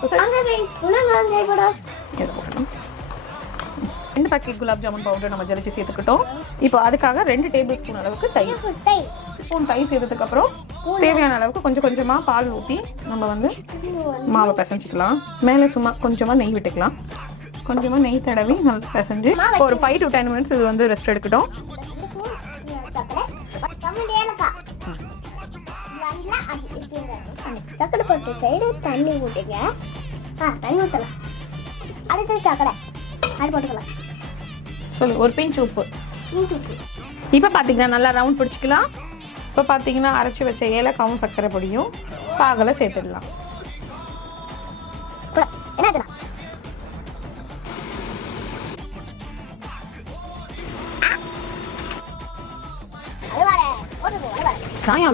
2 packet gulab jamun powder நம்ம ஜலிச்சு சேர்த்துக்கிட்டோம். இப்போ அதுக்காக 2 டேபிள் ஸ்பூன் அளவுக்கு தயிர் சேர்த்ததுக்கு அப்புறம் தேவையான அளவுக்கு கொஞ்சம் கொஞ்சமா பால் ஊற்றி நம்ம வந்து மாவை பிசைஞ்சிக்கலாம். மேலே சும்மா கொஞ்சமா நெய் விட்டுக்கலாம். கொஞ்சமா நெய் தடவி நல்லா பிசைஞ்சு ஒரு 5 to 10 மினிட்ஸ் இது வந்து ரெஸ்ட் எடுக்கட்டும். சக்கரை போட்டு சைடு தண்ணி ஊற்றிங்க. தண்ணி ஊற்றலாம். அடுத்து சக்கரை அது போட்டுக்கலாம். சொல்லு. ஒரு பிஞ்ச் உப்பு. இப்போ பார்த்தீங்கன்னா நல்லா ரவுண்ட் பிடிச்சிக்கலாம். இப்போ பார்த்தீங்கன்னா அரைச்சி வச்ச ஏலக்காவும் சர்க்கரை பொடியும் பாகல சேர்த்துடலாம். சாயா